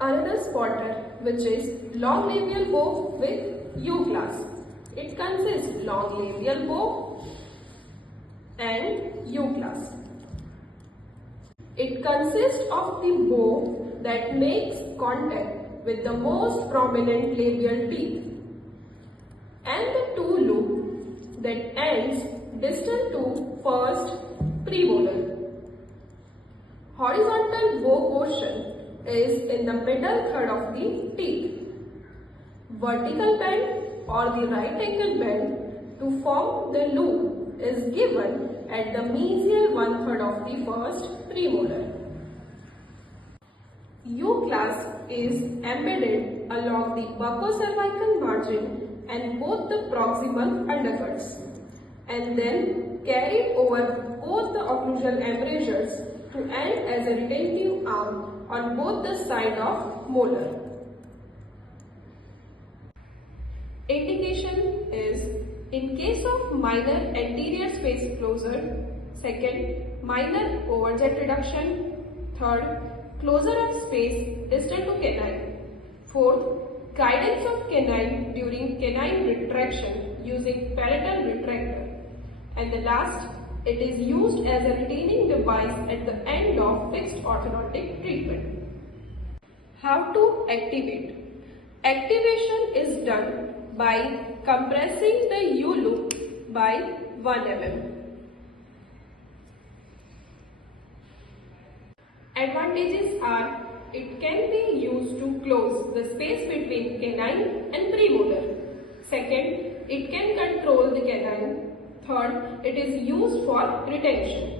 Another spotter, which is long labial bow with U-clasp. It consists long labial bow and U-clasp. It consists of the bow that makes contact with the most prominent labial teeth and the two loop that ends distal to first premolar. Horizontal bow portion is in the middle third of the teeth. Vertical bend or the right angle bend to form the loop is given at the mesial one-third of the first premolar. U-clasp is embedded along the buccocervical margin and both the proximal undercuts, and then carried over both the occlusal embrasures to end as a retentive arm on both the side of molar. Indication is in case of minor anterior space closure, second, minor overjet reduction, third, closure of space distal to canine, fourth, guidance of canine during canine retraction using palatal retractor, and the last, it is used as a retaining device at the end of fixed orthodontic treatment. How to activate? Activation is done by compressing the U-loop by 1 mm. Advantages are it can be used to close the space between canine and premolar. Second, it can control the canine. Third, it is used for retention.